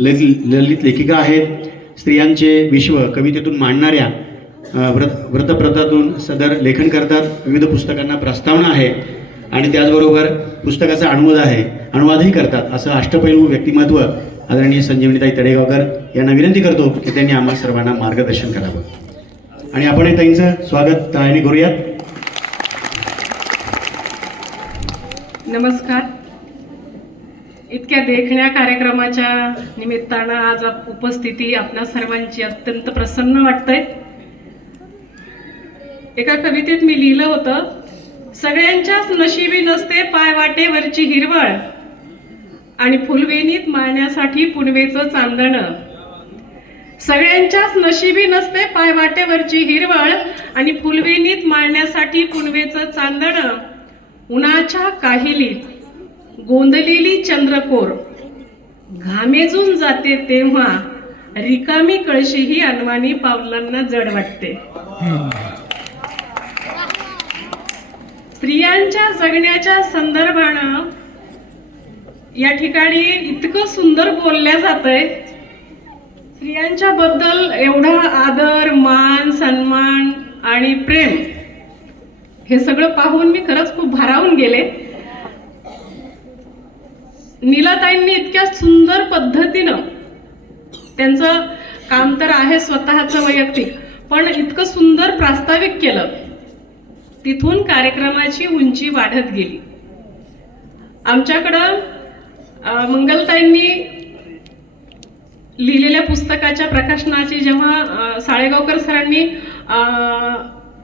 ललित ललित लेखिका आहेत. स्त्रियांचे विश्व कवितेतून मांडणाऱ्या व्रत व्रतप्रथातून सदर लेखन करतात. विविध पुस्तकांना प्रस्तावना आहे आणि त्याचबरोबर पुस्तकाचा अनुवाद आहे. अनुवादही करतात. असं अष्टपैलू व्यक्तिमत्व आदरणीय संजीवनीताई तडेगावकर यांना विनंती करतो की त्यांनी आम्हा सर्वांना मार्गदर्शन करावं. आणि आपण त्यांचं स्वागत तयारी करूयात. नमस्कार. इतक्या देखण्या कार्यक्रमाच्या निमित्तानं आज आप- उपस्थिती आपल्या सर्वांची अत्यंत प्रसन्न वाटतंय. एका कवितेत मी लिहिलं होतं सगळ्यांच्याच नशिबी नसते पाय वाटेवरची हिरवळ आणि फुलवेणीत माळण्यासाठी पुनवेचं चांदण. सगळ्यांच्याच नशिबी नसते पाय वाटेवरची हिरवळ आणि फुलवेणीत माळण्यासाठी पुनवेचं चांदण. उन्हाच्या काहिलीत गोंदलेली चंद्रकोर. घामेजून जाते तेव्हा रिकामी कळशी ही अनवाणी पावलांना जड वाटते. स्त्रियांच्या जगण्याच्या संदर्भानं या ठिकाणी इतकं सुंदर बोलल्या जातंय. स्त्रियांच्या बद्दल एवढा आदर मान सन्मान आणि प्रेम हे सगळं पाहून मी खरंच खूप भारावून गेले. नीलाताईंनी इतक्या सुंदर पद्धतीनं त्यांचं काम तर आहे स्वतःचं वैयक्तिक पण इतकं सुंदर प्रास्ताविक केलं तिथून कार्यक्रमाची उंची वाढत गेली. आमच्याकडं मंगलताईंनी लिहिलेल्या पुस्तकाच्या प्रकाशनाची जेव्हा साळेगावकर सरांनी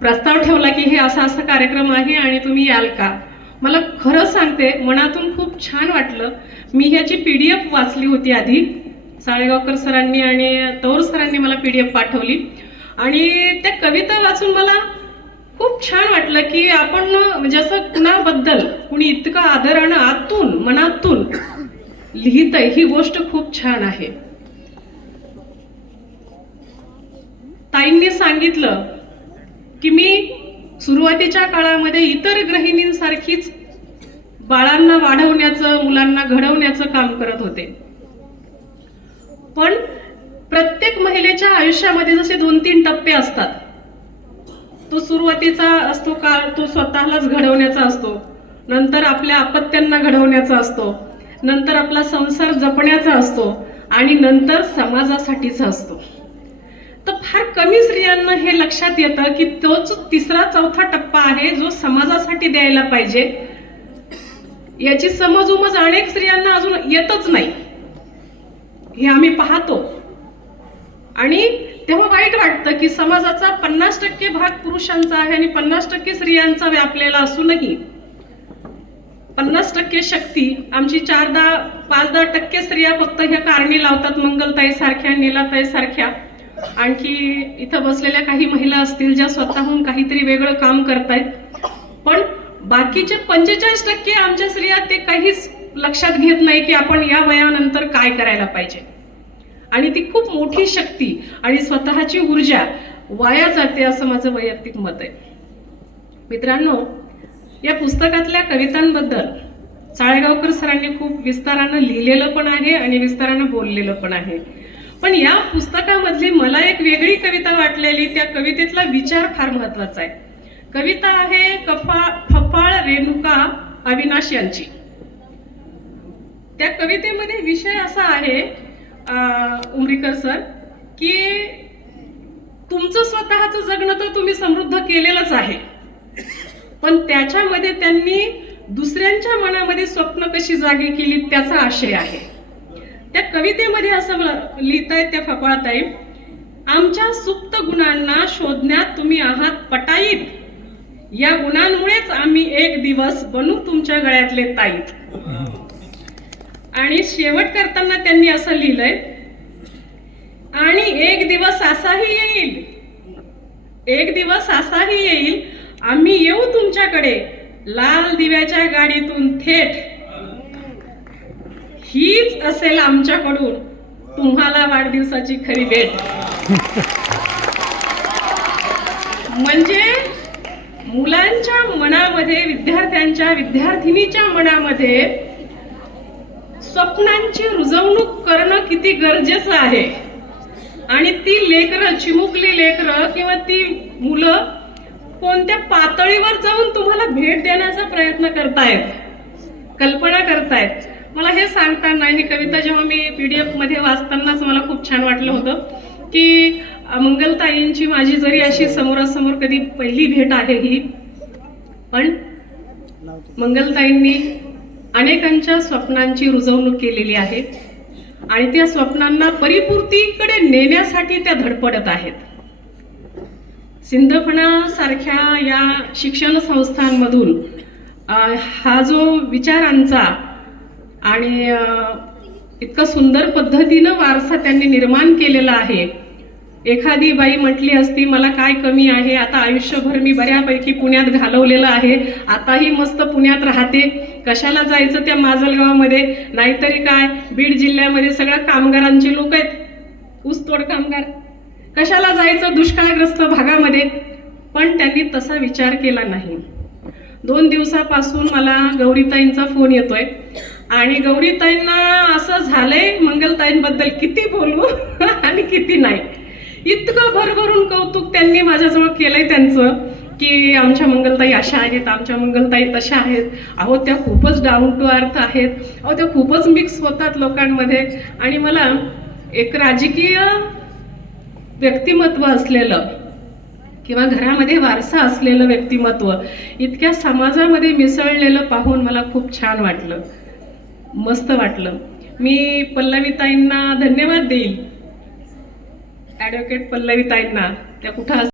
प्रस्ताव ठेवला की हे असा असा कार्यक्रम आहे आणि तुम्ही याल का? मला खरं सांगते मनातून खूप छान वाटलं. मी ह्याची पी डी एफ वाचली होती आधी. साळेगावकर सरांनी आणि तौर सरांनी मला पी डी एफ पाठवली. आणि त्या कविता वाचून मला खूप छान वाटलं की आपण म्हणजे असं कुणाबद्दल कुणी इतकं आदरानं आतून मनातून लिहित आहे ही गोष्ट खूप छान आहे. ताईंनी सांगितलं की मी सुरुवातीच्या काळामध्ये इतर गृहिणींसारखीच बाळांना वाढवण्याचं मुलांना घडवण्याचं काम करत होते. पण प्रत्येक महिलेच्या आयुष्यामध्ये जसे दोन तीन टप्पे असतात तो सुरुवातीचा असतो काळ तो स्वतःलाच घडवण्याचा असतो. नंतर आपल्या अपत्यांना घडवण्याचा असतो. नंतर आपला संसार जपण्याचा असतो आणि नंतर समाजासाठीचा असतो. तर फार कमी स्त्रियांना हे लक्षात येतं की तोच तिसरा चौथा टप्पा आहे जो समाजासाठी द्यायला पाहिजे. याची समज उमज अनेक स्त्रियांना अजून येतच नाही. हे आम्ही पाहतो. आणि तेव्हा वाईट वाटतं की समाजाचा पन्नास टक्के भाग पुरुषांचा आहे आणि पन्नास टक्के स्त्रियांचा व्यापलेला असूनही पन्नास टक्के शक्ती आमची चार दहा पाच दहा टक्के स्त्रिया फक्त ह्या कारणी लावतात मंगलताई सारख्या नीलाताई सारख्या. आणखी इथं बसलेल्या काही महिला असतील ज्या स्वतःहून काहीतरी वेगळं काम करतायत. पण बाकीचे पंचेचाळीस टक्के आमच्या स्त्रिया ते काहीच लक्षात घेत नाही की आपण या वयानंतर काय करायला पाहिजे. आणि ती खूप मोठी शक्ती आणि स्वतःची ऊर्जा वाया जाते असं माझं वैयक्तिक मत आहे. मित्रांनो या पुस्तकातल्या कवितांबद्दल साळेगावकर सरांनी खूप विस्तारानं लिहिलेलं पण आहे आणि विस्तारानं बोललेलं पण आहे. पण या पुस्तकामधली मला एक वेगळी कविता वाटलेली त्या कवितेतला विचार फार महत्त्वाचा आहे. कविता आहे कफा फफाळ रेणुका अविनाश यांची. त्या कवितेमध्ये विषय असा आहे उमरीकर सर की तुमचं स्वतःचं जगणं तर तुम्ही समृद्ध केलेलंच आहे. पण त्याच्यामध्ये त्यांनी दुसऱ्यांच्या मनामध्ये स्वप्न कशी जागी केली त्याचा आशय आहे. त्या कवितेमध्ये असं लिहितायत त्या फकवाताई आमच्या सुप्त गुणांना शोधण्यात तुम्ही आहात पटाईत. या गुणांमुळेच आम्ही एक दिवस बनू तुमच्या गळ्यातले ताईत. आणि शेवट करताना त्यांनी असं लिहिलंय आणि एक दिवस असाही येईल. एक दिवस असाही येईल. आम्ही येऊ तुमच्याकडे. लाल दिव्याच्या गाडीतून थेट हीच असेल आमच्याकडून तुम्हाला वाढदिवसाची खरी भेट. म्हणजे मुलांच्या मनामध्ये विद्यार्थ्यांच्या विद्यार्थिनीच्या मनामध्ये स्वप्नांची रुजवणूक करणं किती गरजेचं आहे? आणि ती लेकरं चिमुकली लेकरं किंवा ती मुलं कोणत्या पातळीवर जाऊन तुम्हाला भेट देण्याचा प्रयत्न करतायत? कल्पना करतायत? मला हे सांगताना ही कविता जेव्हा मी पी डी एफमध्ये वाचतानाच मला खूप छान वाटलं होतं की मंगलताईंची माझी जरी अशी समोरासमोर कधी पहिली भेट आहे ही पण मंगलताईंनी अनेकांच्या स्वप्नांची रुजवणूक केलेली आहे आणि त्या स्वप्नांना परिपूर्तीकडे नेण्यासाठी त्या धडपडत आहेत. सिंधफणासारख्या या शिक्षण संस्थांमधून हा जो विचारांचा आणि इतकं सुंदर पद्धतीनं वारसा त्यांनी निर्माण केलेला आहे. एखादी बाई म्हटली असती मला काय कमी आहे? आता आयुष्यभर मी बऱ्यापैकी पुण्यात घालवलेलं आहे. आताही मस्त पुण्यात राहते. कशाला जायचं त्या माजलगावामध्ये? नाहीतरी काय बीड जिल्ह्यामध्ये सगळ्या कामगारांची लोक आहेत. ऊसतोड कामगार. कशाला जायचं दुष्काळग्रस्त भागामध्ये? पण त्यांनी तसा विचार केला नाही. दोन दिवसापासून मला गौरीताईंचा फोन येतोय. आणि गौरीताईंना असं झालंय मंगलताईंबद्दल किती बोलू आणि किती नाही. इतकं भरभरून कौतुक त्यांनी माझ्याजवळ केलंय त्यांचं की आमच्या मंगलताई अशा आहेत आमच्या मंगलताई तशा आहेत. अहो त्या खूपच डाऊन टू अर्थ आहेत. अहो त्या खूपच मिक्स होतात लोकांमध्ये. आणि मला एक राजकीय व्यक्तिमत्व असलेलं किंवा घरामध्ये वारसा असलेलं व्यक्तिमत्व इतक्या समाजामध्ये मिसळलेलं पाहून मला खूप छान वाटलं. मस्त वाटलं. मी पल्लवीताईंना धन्यवाद देईल. ॲडव्होकेट पल्लवीताईंना. त्या कुठं